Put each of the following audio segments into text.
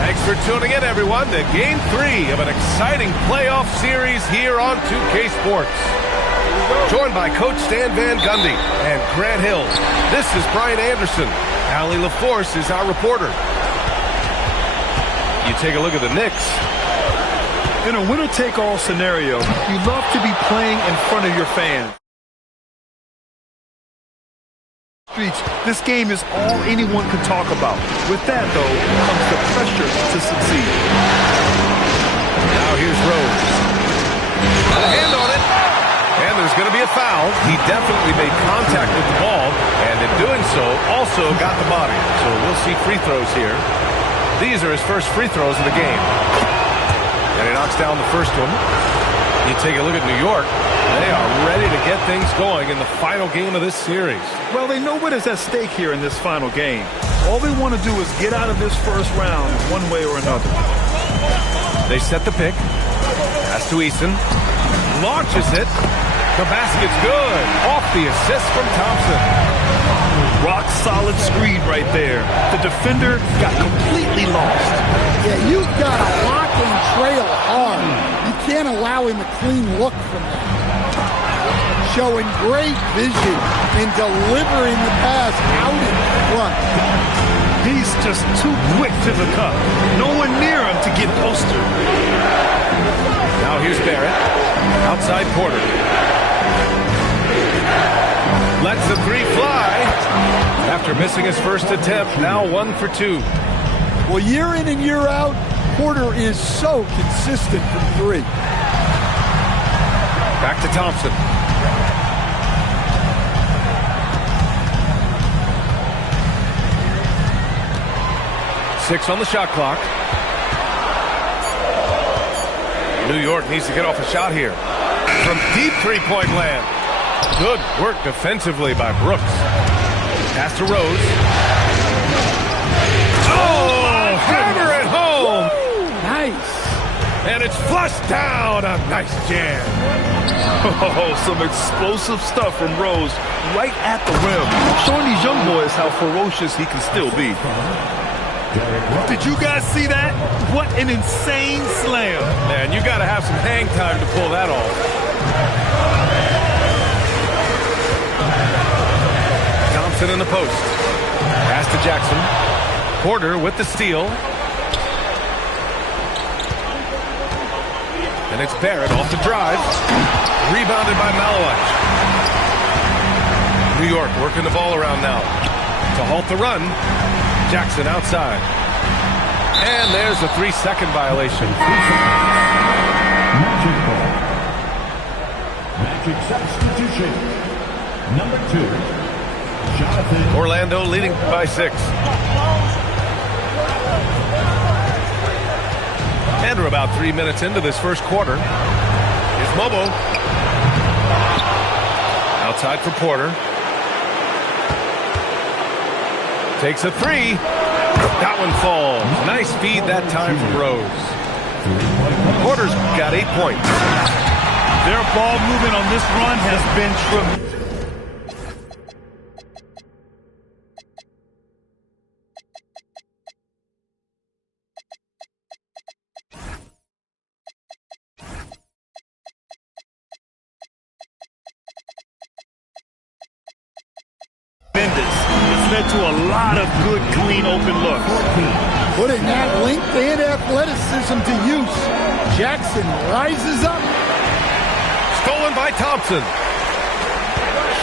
Thanks for tuning in, everyone, to Game 3 of an exciting playoff series here on 2K Sports. Joined by Coach Stan Van Gundy and Grant Hill, this is Brian Anderson. Allie LaForce is our reporter. You take a look at the Knicks. In a winner-take-all scenario, you love to be playing in front of your fans. This game is all anyone can talk about. With that, though, comes the pressure to succeed. Now here's Rose. Got a hand on it. And there's going to be a foul. He definitely made contact with the ball, and in doing so, also got the body. So we'll see free throws here. These are his first free throws of the game. And he knocks down the first one. You take a look at New York. They are ready to get things going in the final game of this series. Well, they know what is at stake here in this final game. All they want to do is get out of this first round one way or another. They set the pick. Pass to Eason. Launches it. The basket's good. Off the assist from Thompson. Rock-solid screen right there. The defender got completely lost. Yeah, you've got to lock and trail hard. You can't allow him a clean look from that. Showing great vision in delivering the pass out in front. He's just too quick to the cup. No one near him to get posted. Now here's Barrett. Outside Porter. Lets the three fly. After missing his first attempt, now 1 for 2. Well, year in and year out, Porter is so consistent from three. Back to Thompson. Six on the shot clock. New York needs to get off a shot here. From deep three-point land. Good work defensively by Brooks. Pass to Rose. Oh, hammer it home. Nice. And it's flushed down. A nice jam. Oh, some explosive stuff from Rose right at the rim. Showing these young boys how ferocious he can still be. Did you guys see that? What an insane slam. Man, you got to have some hang time to pull that off. Thompson in the post. Pass to Jackson. Porter with the steal. And it's Barrett off the drive. Rebounded by Malowich. New York working the ball around now. To halt the run. Jackson outside. And there's a 3-second violation. Magic substitution. Number 2, Jonathan. Orlando leading by 6. And we're about 3 minutes into this first quarter. Here's Mobo. Outside for Porter. Takes a 3. That one falls. Nice feed that time from Rose. Porter's got 8 points. Their ball movement on this run has been tremendous. It's led to a lot of good, clean, open looks. Putting that length and athleticism to use. Jackson rises up. Stolen by Thompson.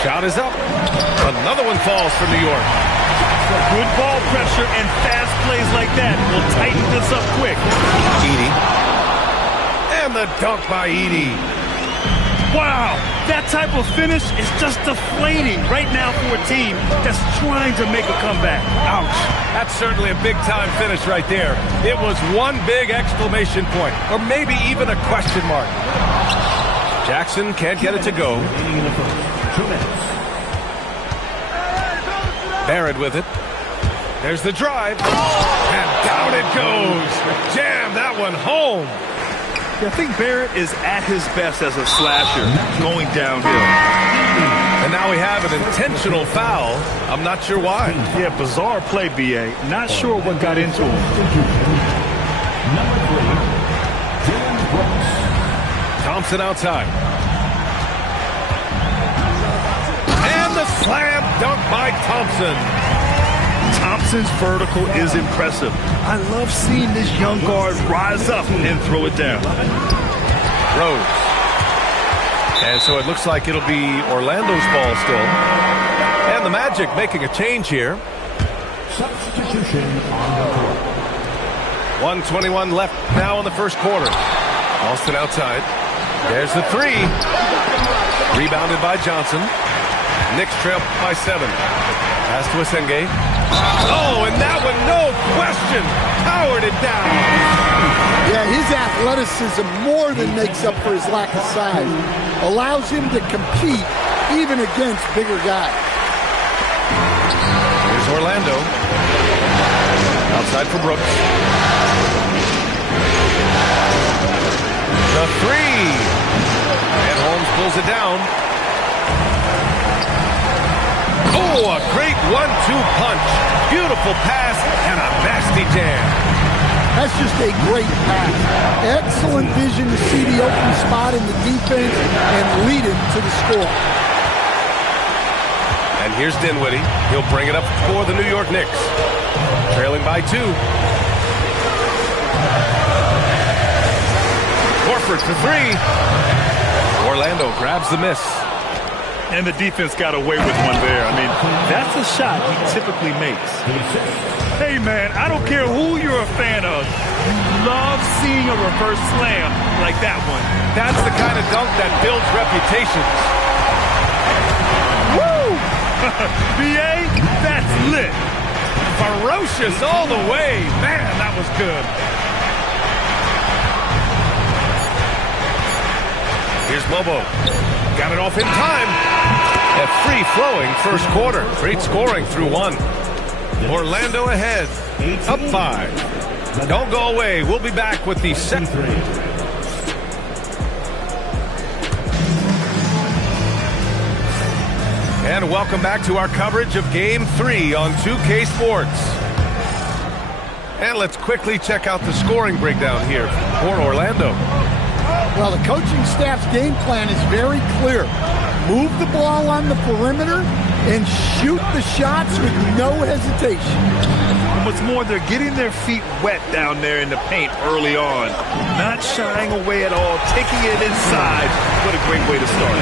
Shot is up. Another one falls for New York. Good ball pressure and fast plays like that will tighten this up quick. Edey. And the dunk by Edey. Wow, that type of finish is just deflating right now for a team that's trying to make a comeback. Ouch. That's certainly a big-time finish right there. It was one big exclamation point, or maybe even a question mark. Jackson can't get it to go. Barrett with it. There's the drive. And down it goes. Jam that one home. I think Barrett is at his best as a slasher going downhill. And now we have an intentional foul. I'm not sure why. Yeah, bizarre play, B.A. Not sure what got into him. Number 3, Dylan Brooks. Thompson outside. And the slam dunk by Thompson. Thompson's vertical is impressive. I love seeing this young guard rise up and throw it down. Rose. And so it looks like it'll be Orlando's ball still. And the Magic making a change here. Substitution on the court. 1:21 left now in the first quarter. Alston outside. There's the three. Rebounded by Johnson. Knicks trail by 7. Pass to Asenge. Oh, and that one, no question, powered it down. Yeah, his athleticism more than makes up for his lack of size. Allows him to compete even against bigger guys. Here's Orlando. Outside for Brooks. The three. And Holmes pulls it down. Oh, a great 1-2 punch. Beautiful pass and a nasty jam. That's just a great pass. Excellent vision to see the open spot in the defense and lead him to the score. And here's Dinwiddie. He'll bring it up for the New York Knicks. Trailing by 2. Horford for 3. Orlando grabs the miss. And the defense got away with one there. I mean, that's a shot he typically makes. Hey, man, I don't care who you're a fan of. You love seeing a reverse slam like that one. That's the kind of dunk that builds reputations. Woo! B.A., that's lit. Ferocious all the way. Man, that was good. Here's Mobo. Got it off in time. A free-flowing first quarter. Great scoring through 1. Orlando ahead. Up 5. Don't go away. We'll be back with the second. And welcome back to our coverage of Game 3 on 2K Sports. And let's quickly check out the scoring breakdown here for Orlando. Well, the coaching staff's game plan is very clear. Move the ball on the perimeter and shoot the shots with no hesitation. And what's more, they're getting their feet wet down there in the paint early on. Not shying away at all, taking it inside. What a great way to start.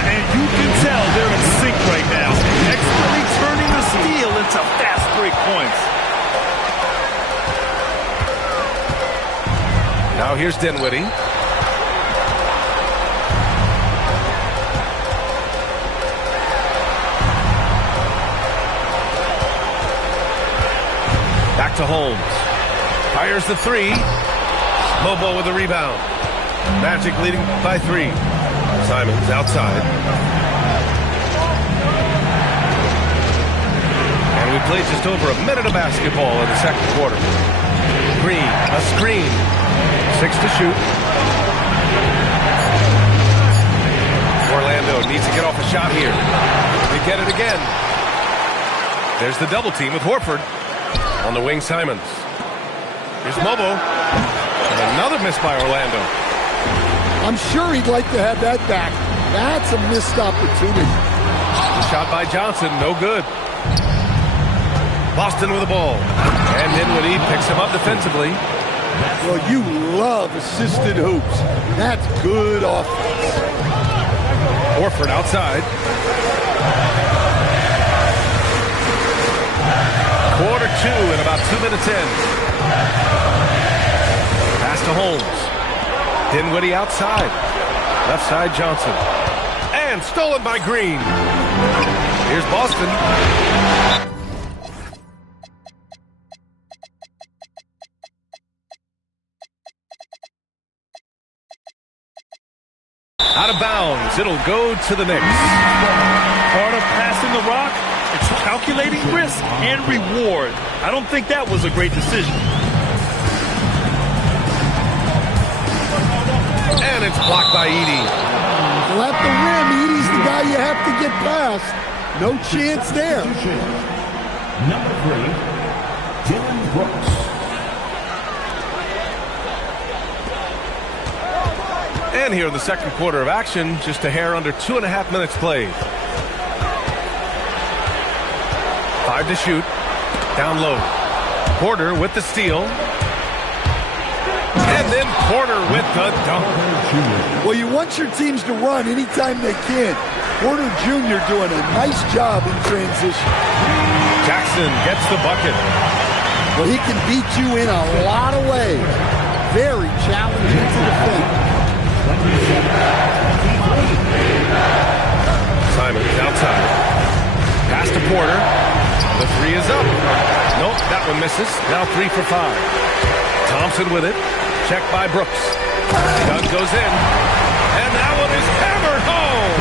And you can tell they're in sync right now, expertly turning the steal into fast break points. Now here's Dinwiddie. Back to Holmes. Fires the 3. Mobo with the rebound. Magic leading by 3. Simons outside. And we played just over a minute of basketball in the second quarter. Green, a screen. 6 to shoot. Orlando needs to get off a shot here. They get it again. There's the double team with Horford. On the wing, Simons. Here's Mobo. And another miss by Orlando. I'm sure he'd like to have that back. That's a missed opportunity. The shot by Johnson, no good. Boston with the ball. And Dinwiddie picks him up defensively. Well, you love assisted hoops. That's good offense. Horford outside. Quarter 2 and about 2 minutes in. Pass to Holmes. Dinwiddie outside. Left side Johnson. And stolen by Green. Here's Boston. Out of bounds. It'll go to the Knicks. Part of passing the rock, it's calculating risk and reward. I don't think that was a great decision. And it's blocked by Edey. Well, at the rim, Edey's the guy guy you have to get past. No chance there. Number 3, Dylan Brooks. And here in the second quarter of action, just a hair under 2.5 minutes played. 5 to shoot. Down low. Porter with the steal. And then Porter with the dunk. Well, you want your teams to run anytime they can. Porter Jr. doing a nice job in transition. Jackson gets the bucket. Well, he can beat you in a lot of ways. Very challenging to defend. Simons outside. Pass to Porter. The 3 is up. Nope, that one misses. Now 3 for 5. Thompson with it. Checked by Brooks. Dunk goes in. And that one is hammered home.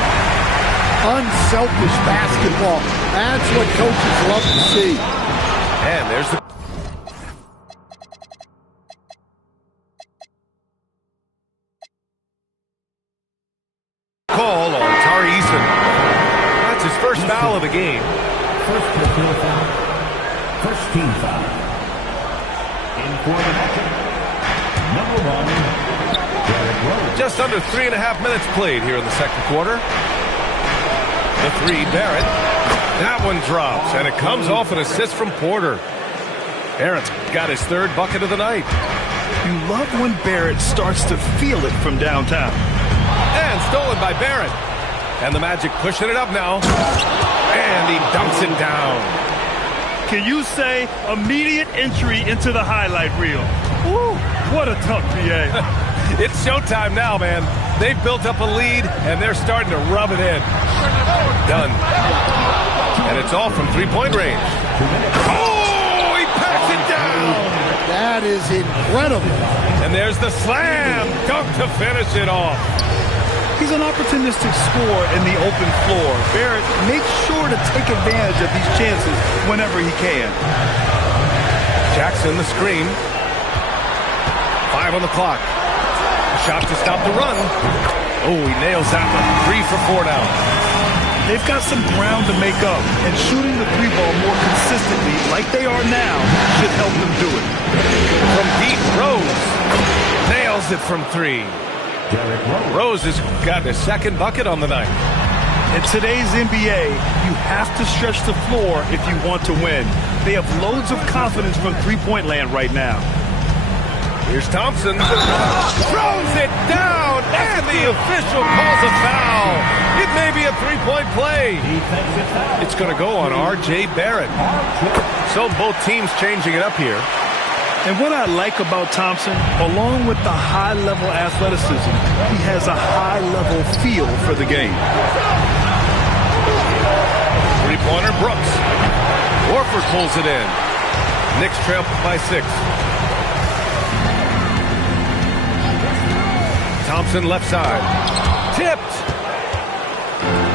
Unselfish basketball. That's what coaches love to see. And there's the call on Tari Eason. That's his first foul of the game. First personal foul. First team foul. In for the matchup, number 1, Derrick Rose. Just under 3.5 minutes played here in the second quarter. The 3, Barrett. That one drops, and it comes off an assist from Porter. Aaron's got his 3rd bucket of the night. You love when Barrett starts to feel it from downtown. And stolen by Barrett. And the Magic pushing it up now. And he dunks it down. Can you say immediate entry into the highlight reel? Woo, what a dunk, BA. It's showtime now, man. They've built up a lead, and they're starting to rub it in. Done. And it's all from three-point range. Oh, he packs it down. That is incredible. And there's the slam dunk to finish it off. He's an opportunistic scorer in the open floor. Barrett makes sure to take advantage of these chances whenever he can. Jackson, the screen. 5 on the clock. Shot to stop the run. Oh, he nails that one. 3 for 4 now. They've got some ground to make up, and shooting the 3-ball more consistently, like they are now, should help them do it. From deep, Rose nails it from 3. Derrick Rose. Rose has got his 2nd bucket on the night. In today's NBA, you have to stretch the floor if you want to win. They have loads of confidence from three-point land right now. Here's Thompson. Throws it down, and the official calls a foul. It may be a 3-point play. It's going to go on R.J. Barrett. So both teams changing it up here. And what I like about Thompson, along with the high-level athleticism, he has a high-level feel for the game. Three-pointer, Brooks. Horford pulls it in. Knicks trail by 6. Thompson left side. Tipped.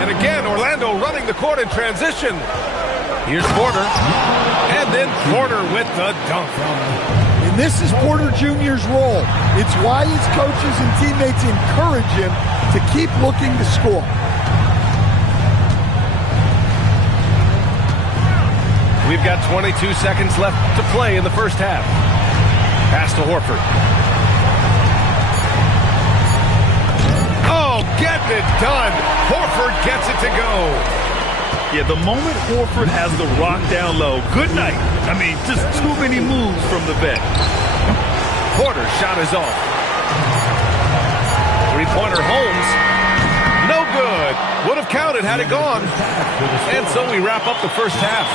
And again, Orlando running the court in transition. Here's Porter. And then Porter with the dunk. And this is Porter Jr.'s role. It's why his coaches and teammates encourage him to keep looking to score. We've got 22 seconds left to play in the first half. Pass to Horford. Oh, getting it done. Horford gets it to go. Yeah, the moment Horford has the rock down low, good night. I mean, just too many moves from the bench. Porter's shot is off. Three-pointer Holmes. No good. Would have counted had it gone. And so we wrap up the first half.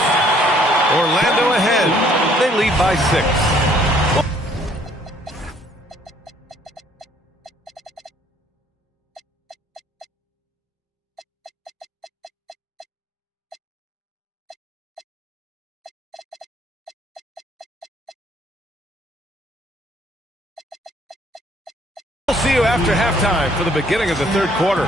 Orlando ahead. They lead by 6. We'll see you after halftime for the beginning of the third quarter.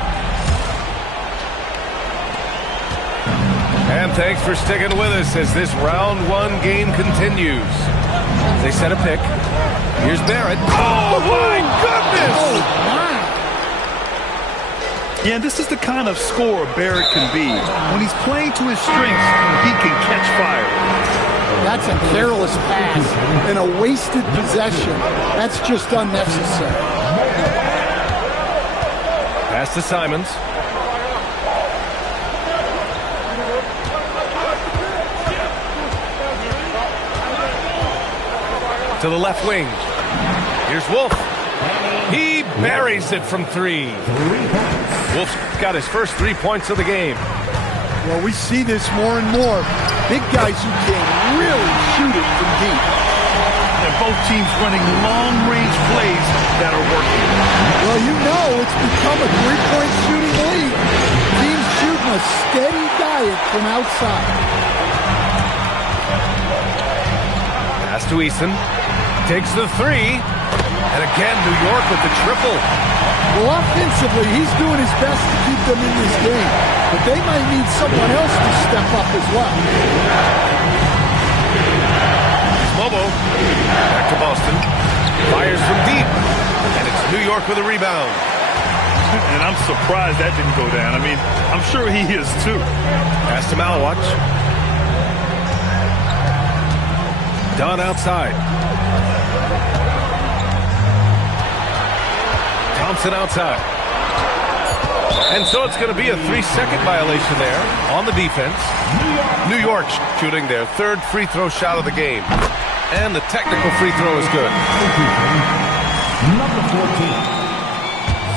And thanks for sticking with us as this round 1 game continues. They set a pick. Here's Barrett. Oh, my goodness! Yeah, this is the kind of scorer Barrett can be. When he's playing to his strengths, he can catch fire. That's a careless pass and a wasted possession. That's just unnecessary. Pass to Simons. To the left wing. Here's Wolf. He buries it from 3. Wolf's got his first 3 points of the game. Well, we see this more and more. Big guys who can really shoot it from deep. And both teams running long-range plays that are working. Well, you know it's become a three-point shooting league. Teams shooting a steady diet from outside. Pass to Eason. Takes the 3. And again, New York with the triple. Well, offensively, he's doing his best to keep them in this game. But they might need someone else to step up as well. Bobo. Back to Boston. Fires from deep. And it's New York with a rebound. And I'm surprised that didn't go down. I mean, I'm sure he is too. Pass to Malawatch. Dunn outside. Thompson outside. And so it's going to be a 3-second violation there on the defense. New York shooting their third free throw shot of the game. And the technical free throw is good. Number 14,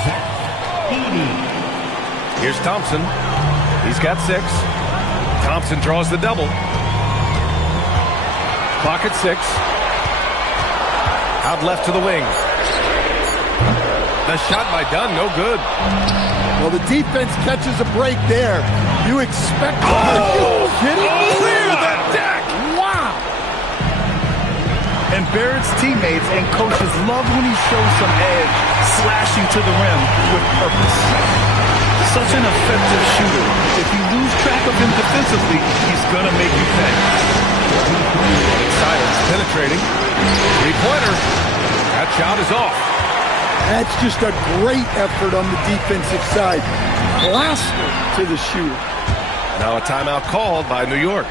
Zach Edey. Here's Thompson. He's got 6. Thompson draws the double. Clock at 6. Out left to the wing. The shot by Dunn, no good. Well, the defense catches a break there. You expect... Are you kidding me? Clear the deck! Wow! And Barrett's teammates and coaches love when he shows some edge, slashing to the rim with purpose. Such an effective shooter. If you lose track of him defensively, he's going to make you pay. Silence penetrating. 3-pointer. That shot is off. That's just a great effort on the defensive side. Plaster to the shooter. Now a timeout called by New York.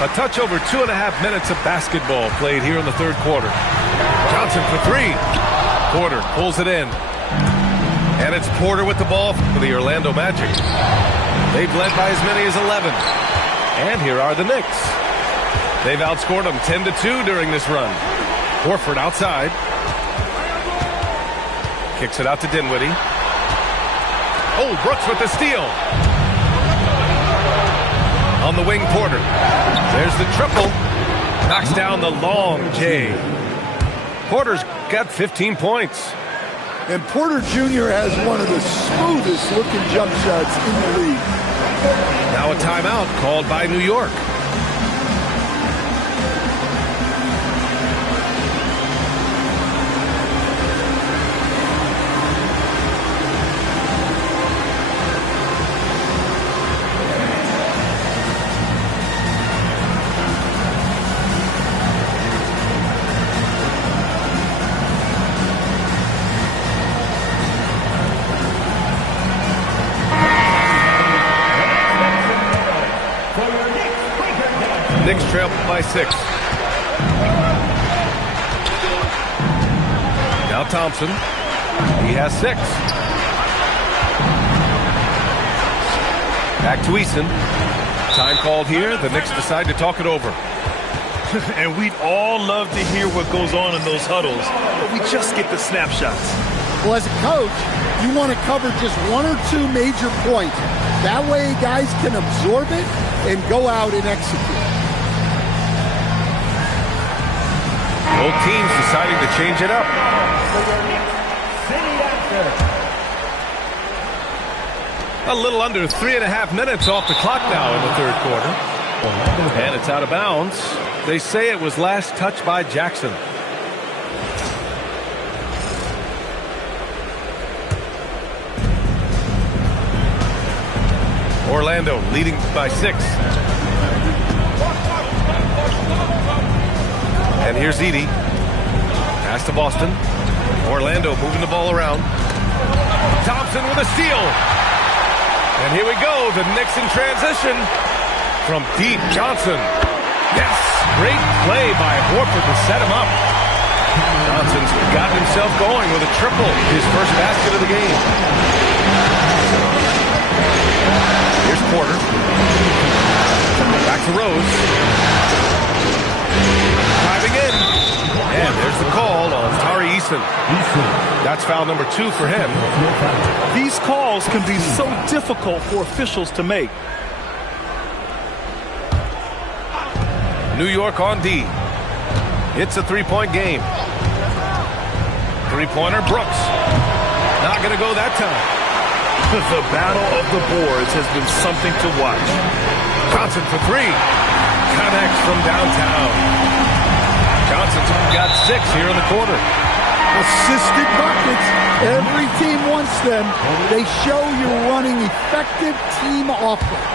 A touch over 2.5 minutes of basketball played here in the third quarter. Johnson for 3. Porter pulls it in. And it's Porter with the ball for the Orlando Magic. They've led by as many as 11. And here are the Knicks. They've outscored them 10-2 during this run. Horford outside. Kicks it out to Dinwiddie. Oh, Brooks with the steal. On the wing, Porter. There's the triple. Knocks down the long J. Porter's got 15 points. And Porter Jr. has one of the smoothest looking jump shots in the league. Now a timeout called by New York. Knicks trail by 6. Now Thompson. He has 6. Back to Eason. Time called here. The Knicks decide to talk it over. And we'd all love to hear what goes on in those huddles, but we just get the snapshots. Well, as a coach, you want to cover just 1 or 2 major points. That way guys can absorb it and go out and execute. Both teams deciding to change it up. A little under 3.5 minutes off the clock now in the third quarter. And it's out of bounds. They say it was last touched by Jackson. Orlando leading by 6. And here's Edey. Pass to Boston. Orlando moving the ball around. Thompson with a steal. And here we go. The Knicks in transition. From deep, Johnson. Yes! Great play by Horford to set him up. Johnson's gotten himself going with a triple. His first basket of the game. Here's Porter. Back to Rose. Driving in. And there's the call on Tari Eason. That's foul number 2 for him. These calls can be so difficult for officials to make. New York on D. It's a 3-point game. Three-pointer, Brooks. Not going to go that time. The battle of the boards has been something to watch. Johnson for 3. Connects from downtown. Johnson's got 6 here in the quarter. Assisted buckets. Every team wants them. They show you're running effective team offense.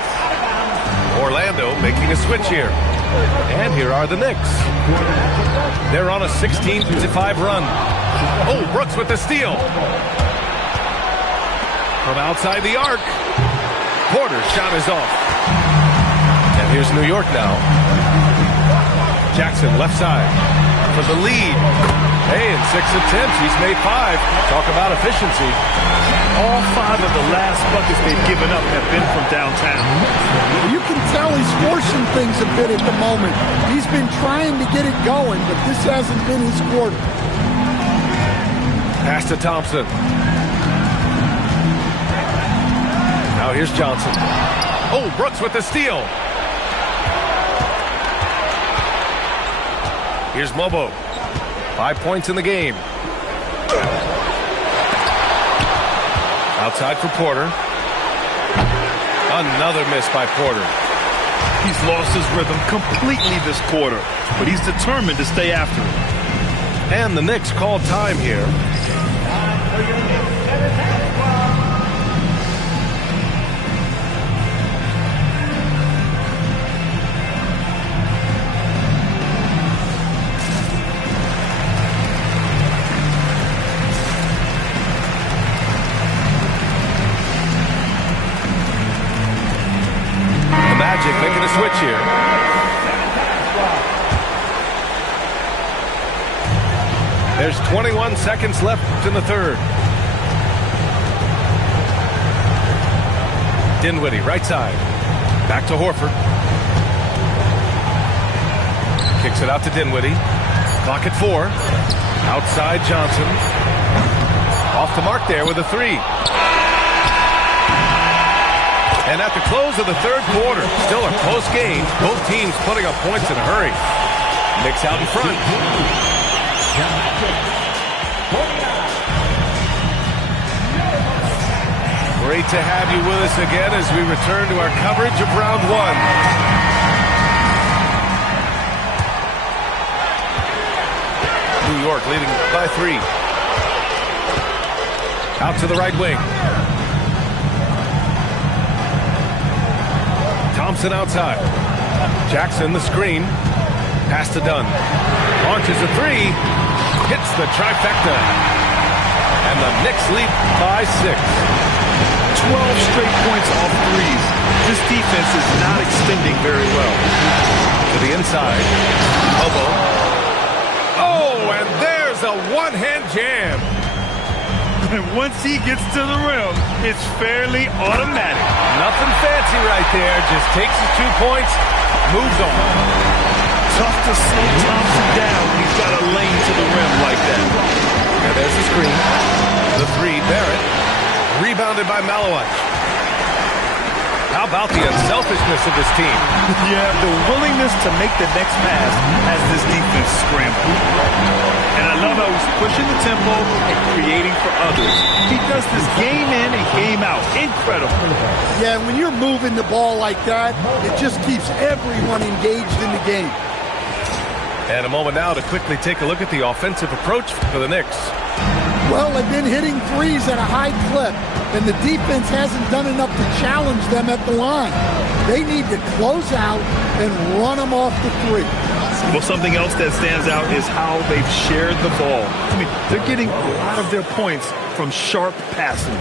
Orlando making a switch here. And here are the Knicks. They're on a 16-5 run. Oh, Brooks with the steal. From outside the arc. Porter's shot is off. And here's New York now. Jackson left side for the lead. Hey, in 6 attempts, he's made 5. Talk about efficiency. All 5 of the last buckets they've given up have been from downtown. You can tell he's forcing things a bit at the moment. He's been trying to get it going, but this hasn't been his quarter. Pass to Thompson. Now here's Johnson. Oh, Brooks with the steal. Here's Mobo. 5 points in the game. Outside for Porter. Another miss by Porter. He's lost his rhythm completely this quarter, but he's determined to stay after it. And the Knicks called time here. Magic making a switch here. There's 21 seconds left in the third. Dinwiddie, right side. Back to Horford. Kicks it out to Dinwiddie. Clock at 4. Outside Johnson. Off the mark there with a 3. And at the close of the third quarter, still a close game. Both teams putting up points in a hurry. Knicks out in front. Great to have you with us again as we return to our coverage of round 1. New York leading by 3. Out to the right wing. Thompson outside. Jackson the screen. Pass to Dunn. Launches a 3. Hits the trifecta. And the Knicks lead by 6. 12 straight points off threes. This defense is not extending very well. To the inside. Bobo. Oh, and there's a one-hand jam. And once he gets to the rim, it's fairly automatic. Nothing fancy right there. Just takes his 2 points, moves on. Tough to slow Thompson down when he's got a lane to the rim like that. And there's the screen. The 3, Barrett. Rebounded by Malowich. How about the unselfishness of this team? Yeah, the willingness to make the next pass has this defense scrambling. And I love how he's pushing the tempo and creating for others. He does this game in and game out. Incredible. Yeah, when you're moving the ball like that, it just keeps everyone engaged in the game. And a moment now to quickly take a look at the offensive approach for the Knicks. Well, they've been hitting threes at a high clip, and the defense hasn't done enough to challenge them at the line. They need to close out and run them off the three. Well, something else that stands out is how they've shared the ball. I mean, they're getting a lot of their points from sharp passing.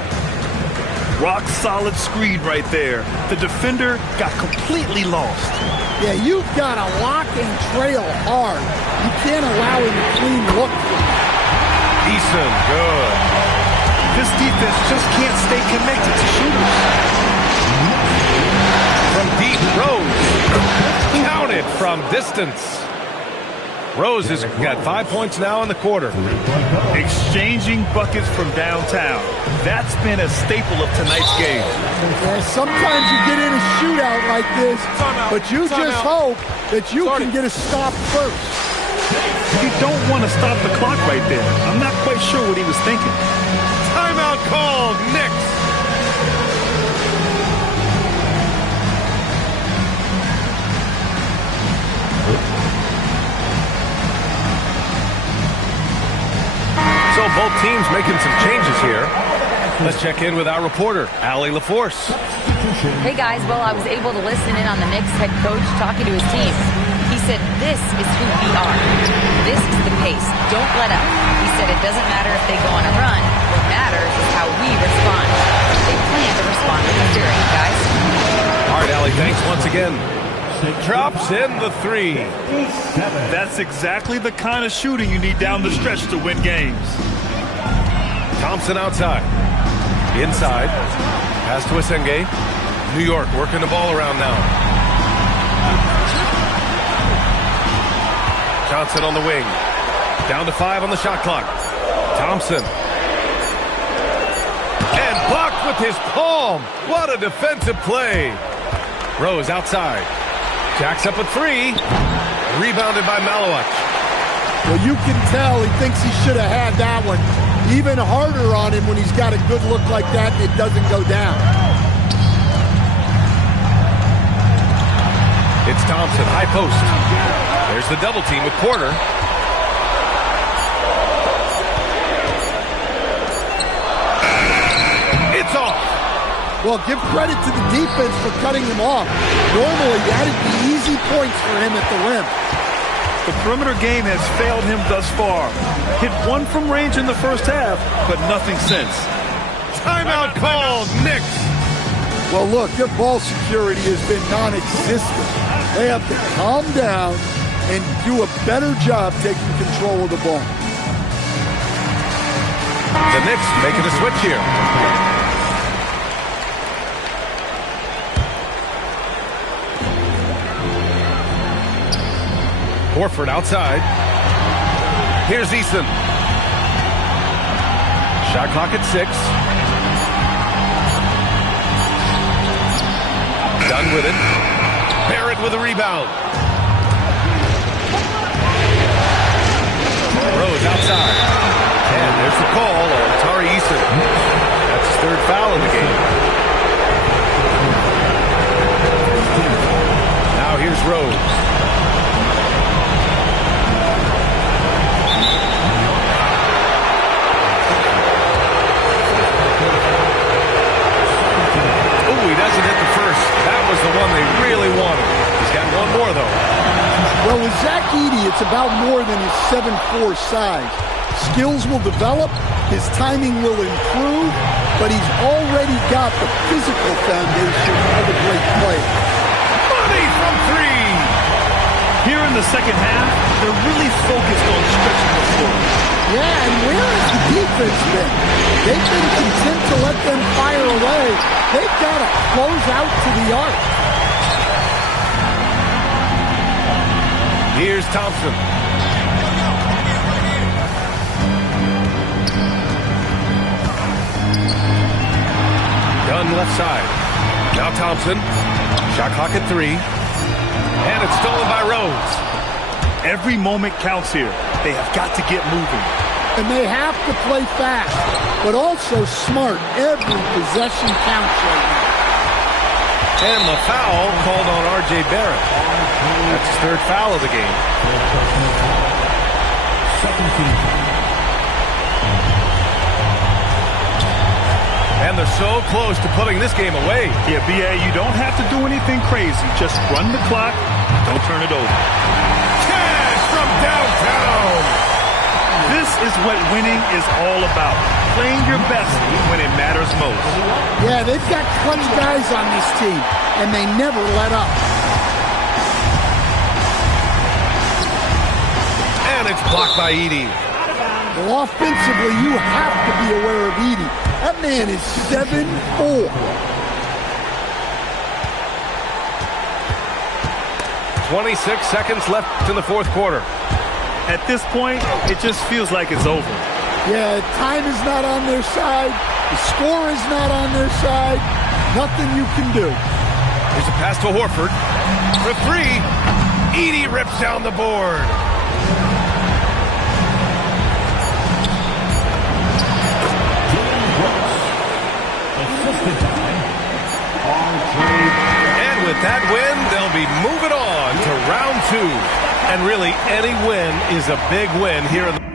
Rock-solid screen right there. The defender got completely lost. Yeah, you've got to lock and trail hard. You can't allow him to clean look for that. Eason, good. This defense just can't stay connected to shooters. From deep, Rose. Counted from distance. Rose has got 5 points now in the quarter. Exchanging buckets from downtown. That's been a staple of tonight's game. Yeah, sometimes you get in a shootout like this, but you just hope that you can get a stop first. You don't want to stop the clock right there. I'm not quite sure what he was thinking. Timeout called, Knicks. So both teams making some changes here. Let's check in with our reporter, Allie LaForce. Hey guys, well, I was able to listen in on the Knicks head coach talking to his team. He said, this is who we are. This is the pace. Don't let up. He said it doesn't matter if they go on a run. What matters is how we respond. They plan to respond with fury, guys. All right, Allie, thanks once again. Drops in the three. That's exactly the kind of shooting you need down the stretch to win games. Thompson outside. Inside. Pass to Asenge. New York working the ball around now. Johnson on the wing. Down to 5 on the shot clock. Thompson. And blocked with his palm. What a defensive play. Rose outside. Jacks up at 3. Rebounded by Malowich. Well, you can tell he thinks he should have had that one. Even harder on him when he's got a good look like that and it doesn't go down. It's Thompson, high post. There's the double team with Porter. It's off. Well, give credit to the defense for cutting him off. Normally, that'd be easy points for him at the rim. The perimeter game has failed him thus far. Hit one from range in the first half, but nothing since. Timeout called, Knicks. Well, look, their ball security has been non-existent. They have to calm down and do a better job taking control of the ball. The Knicks making a switch here. Horford outside. Here's Eason. Shot clock at 6. Done with it. Barrett with a rebound. Rose outside. And there's the call on Tari Eason. That's his 3rd foul in the game. Now here's Rose. He doesn't hit the first. That was the one they really wanted. He's got one more, though. Well, with Zach Edey, it's about more than his 7'4" size. Skills will develop, his timing will improve, but he's already got the physical foundation of a great player. Money from 3. Here in the second half, they're really focused on stretching the floor. Yeah, and where has the defense been? They've been content to let them fire away. They've got to close out to the arc. Here's Thompson. Dunn left side. Now Now Thompson. Shot clock at 3. And it's stolen by Rose. Every moment counts here. They have got to get moving. And they have to play fast, but also smart. Every possession counts right now. And the foul called on R.J. Barrett. That's his 3rd foul of the game. And they're so close to putting this game away. Yeah, B.A., you don't have to do anything crazy. Just run the clock. Don't turn it over. Cash from downtown. This is what winning is all about. Playing your best when it matters most. Yeah, they've got clutch guys on this team, and they never let up. And it's blocked by Edey. Well, offensively, you have to be aware of Edey. That man is 7'4". 26 seconds left in the 4th quarter. At this point, it just feels like it's over. Yeah, time is not on their side. The score is not on their side. Nothing you can do. Here's a pass to Horford. For 3. Edey rips down the board. And with that win, they'll be moving on to round 2. And really, any win is a big win here in the